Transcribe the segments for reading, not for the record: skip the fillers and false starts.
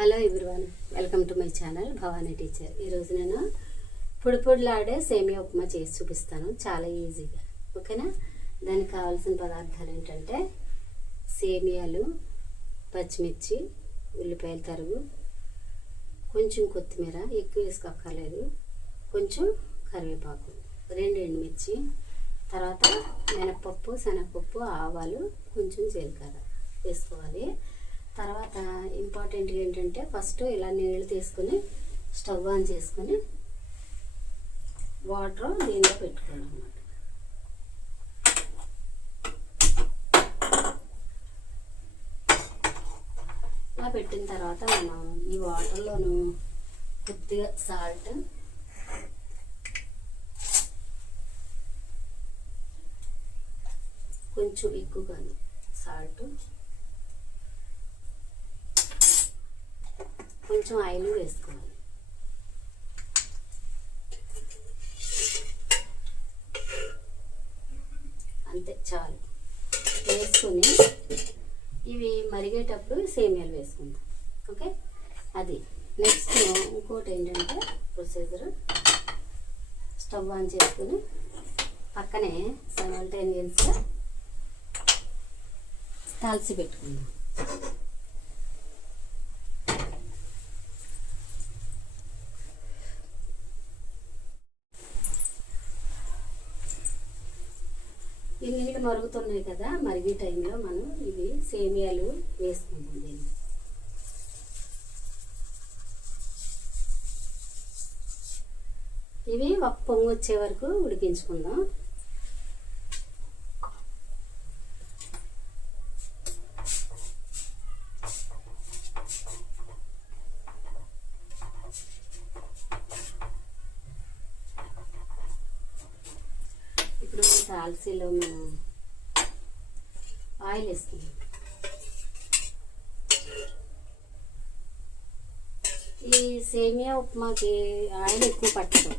Hello everyone, welcome to my channel Bhavani teacher. ఈరోజు నేను పొడిలాడే సేమియా ఉప్మా చేసి చూపిస్తాను, చాలా ఈజీగా. ఓకేనా? దానికి కావాల్సిన పదార్థాలు ఏంటంటే సేమియాలు, పచ్చిమిర్చి, ఉల్లిపాయల తరుగు, కొంచెం కొత్తిమీర, ఎక్కువ వేసుకోక్కర్లేదు, కొంచెం కరివేపాకు, 2 ఎండుమిర్చి, తర్వాత మినపప్పు, శనగపప్పు, ఆవాలు, కొంచెం జీలకర్ర వేసుకోవాలి. తర్వాత ఇంపార్టెంట్ ఏంటంటే ఫస్ట్ ఇలా నీళ్ళు తీసుకొని స్టవ్ ఆన్ చేసుకొని వాటర్ దీనిలో పెట్టుకోవాలన్నమాట. ఇలా పెట్టిన తర్వాత మనం ఈ వాటర్లోను కొద్దిగా సాల్ట్, కొంచెం ఎక్కువగానే సాల్ట్, కొంచెం ఆయిల్ వేసుకోవాలి. అంతే, చాలు. వేసుకొని ఇవి మరిగేటప్పుడు సేమియాలు వేసుకుందాం. ఓకే, అది నెక్స్ట్. ఇంకోటి ఏంటంటే ప్రొసీజర్, స్టవ్ ఆన్ చేసుకుని పక్కనే సైమల్టేనియస్గా తాల్చి పెట్టుకుందాం. ఈ నీళ్ళు మరుగుతున్నాయి కదా, మరిగే టైంలో మనం ఇవి సేమియాలు వేసుకుందాం. దీన్ని ఇవి ఒక పొంగు వచ్చే వరకు ఉడికించుకుందాం. ఇప్పుడు తాల్సీలో మనం ఆయిల్ వేసుకుందాం. ఈ సేమియా ఉప్మాకి ఆయిల్ ఎక్కువ పట్టదు.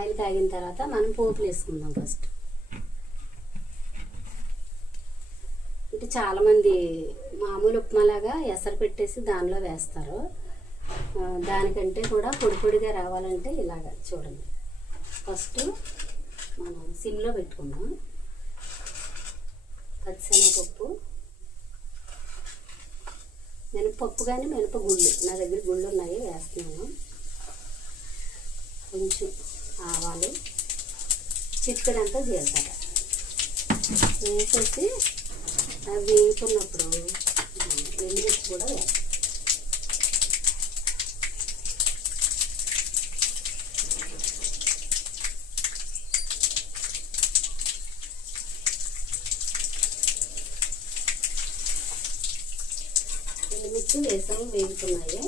ఆయిల్ కాగిన తర్వాత మనం పోపులు వేసుకుందాం. ఫస్ట్ అంటే చాలామంది మామూలు ఉప్మాలాగా ఎసరు పెట్టేసి దానిలో వేస్తారు. దానికంటే కూడా పొడిగా రావాలంటే ఇలాగా చూడండి. ఫస్ట్ మనం సిమ్లో పెట్టుకుందాం. పచ్చిశనగపప్పు, మినపప్పు కానీ మినపగుళ్ళు, నా దగ్గర గుళ్ళు ఉన్నాయి, వేస్తున్నాను. కొంచెం ఆవాలు, చిక్కడంతా జీలకర్ర వేసేసి అవి వేసుకున్నప్పుడు ఎండుమిర్చి కూడా వేస్తాం. ఎండుమిర్చి వేసాము, వేగుతున్నాయి.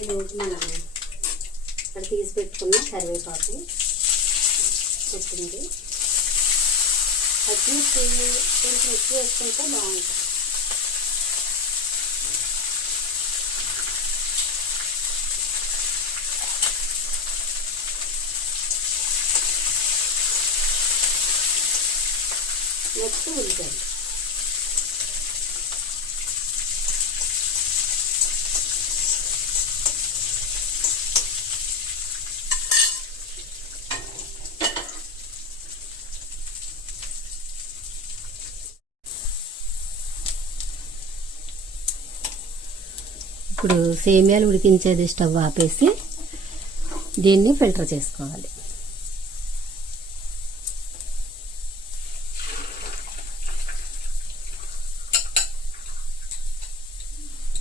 ఈలోపు మనం ఇక్కడ తీసి పెట్టుకున్న కరివేపాకు, కొత్తిమీర, పచ్చిమిర్చి కొంచెం ఎక్కువ వేసుకుంటే బాగుంటుంది. నెక్స్ట్ ఉల్లిపాయలు. ఇప్పుడు సేమియాలు ఉడికించేది స్టవ్ ఆపేసి దీన్ని ఫిల్టర్ చేసుకోవాలి.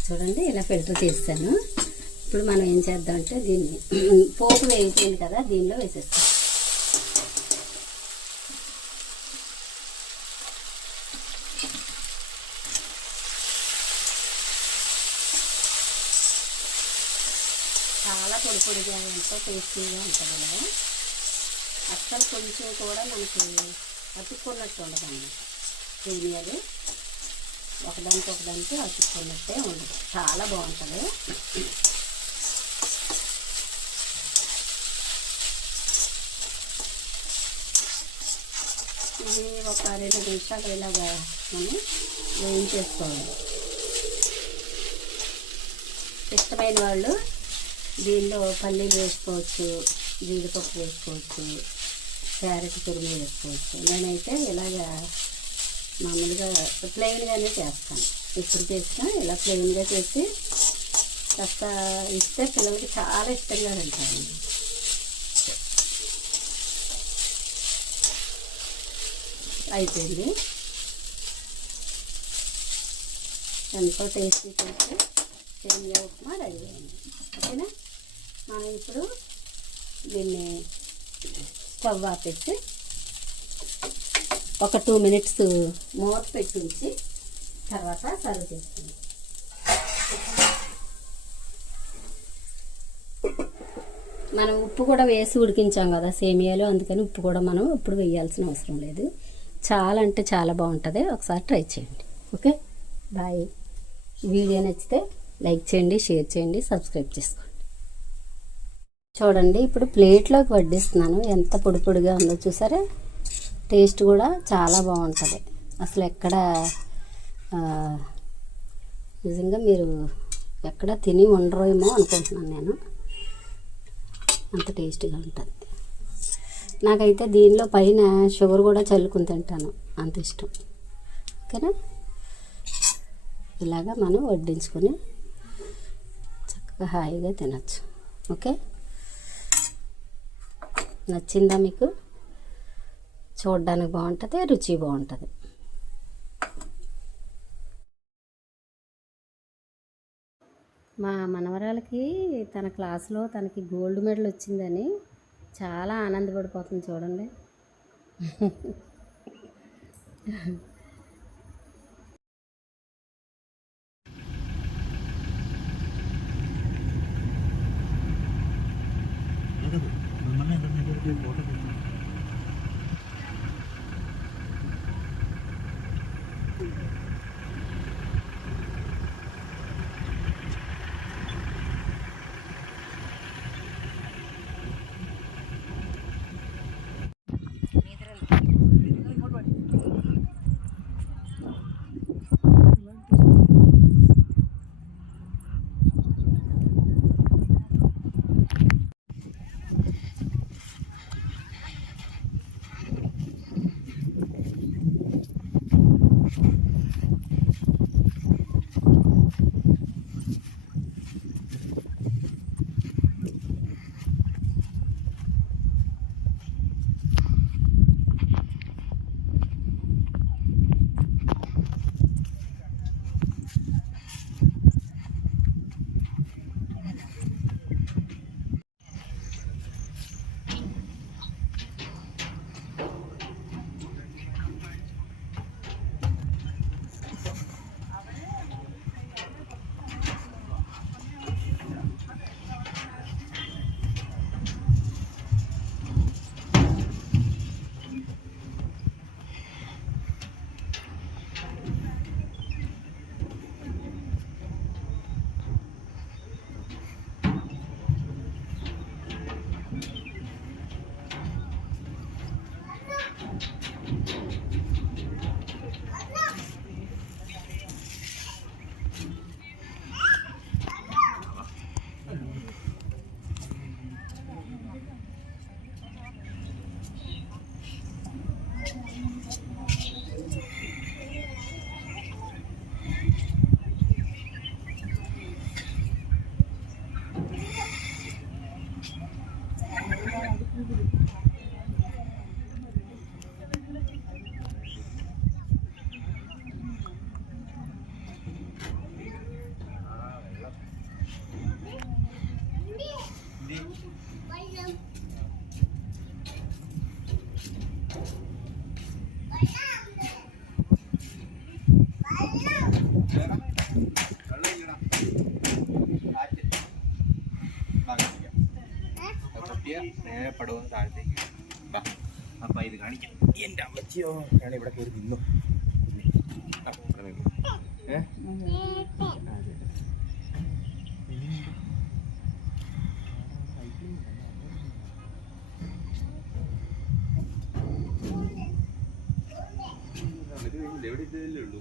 చూడండి, ఇలా ఫిల్టర్ చేస్తాను. ఇప్పుడు మనం ఏం చేద్దామంటే దీన్ని పోపు వేగిపోయింది కదా, దీనిలో వేసేస్తాం. చాలా పొడిగా ఎంతో టేస్టీగా ఉంటుంది. అస్సలు కొంచెం కూడా మనకి అతుక్కున్నట్టు ఉండదు అన్నమాట. సేమియాలు ఒకదానికి అతుక్కున్నట్టే ఉండదు, చాలా బాగుంటుంది. ఇది ఒక 2 నిమిషాలు ఇలాగా మనం వేయించేసుకోవాలి. ఇష్టమైన వాళ్ళు దీనిలో పల్లీలు వేసుకోవచ్చు, జీడిపప్పు వేసుకోవచ్చు, క్యారెట్ తురుము వేసుకోవచ్చు. నేనైతే ఇలాగా మామూలుగా ప్లెయిన్గానే చేస్తాను. ఎప్పుడు చేసినా ఇలా ప్లెయిన్గా చేసి కాస్త ఇస్తే పిల్లలకి చాలా ఇష్టంగా తింటారు. అయిపోయింది. ఎంతో టేస్టీ చేసి సేమియా ఉప్మా రెడీ అయింది. ఓకేనా, మనం ఇప్పుడు దీన్ని స్టవ్ ఆపేసి ఒక 2 మినిట్స్ మూత పెట్టి ఉంచి తర్వాత సర్వ్ చేసుకుందాం. మనం ఉప్పు కూడా వేసి ఉడికించాం కదా సేమియాలో, అందుకని ఉప్పు కూడా మనం ఇప్పుడు వేయాల్సిన అవసరం లేదు. చాలా అంటే చాలా బాగుంటుంది. ఒకసారి ట్రై చేయండి. Okay, bye. వీడియో నచ్చితే లైక్ చేయండి, షేర్ చేయండి, సబ్స్క్రైబ్ చేసుకోండి. చూడండి, ఇప్పుడు ప్లేట్లోకి వడ్డిస్తున్నాను. ఎంత పొడి పొడిగా ఉందో చూసారా. టేస్ట్ కూడా చాలా బాగుంటుంది. అసలు ఎక్కడ నిజంగా మీరు ఎక్కడ తిని ఉండరేమో అనుకుంటున్నాను నేను, అంత టేస్టీగా ఉంటుంది. నాకైతే దీనిలో పైన షుగర్ కూడా చల్లుకుని తింటాను, అంత ఇష్టం. ఓకేనా, ఇలాగా మనం వడ్డించుకొని చక్కగా హాయిగా తినచ్చు. ఓకే, నచ్చిందా మీకు? చూడడానికి బాగుంటుంది, రుచి బాగుంటుంది. మా మనవరాలకి తన క్లాస్లో తనకి గోల్డ్ మెడల్ వచ్చిందని చాలా ఆనందపడిపోతుంది చూడండి. നേരെ പടവും താഴത്തേക്ക് അപ്പം ഇത് കാണിക്കാം. എൻ്റെ അമ്മച്ചിയോ ഞാൻ ഇവിടെ കയറി നിന്നു. എവിടെ ഇതല്ലേ ഉള്ളൂ.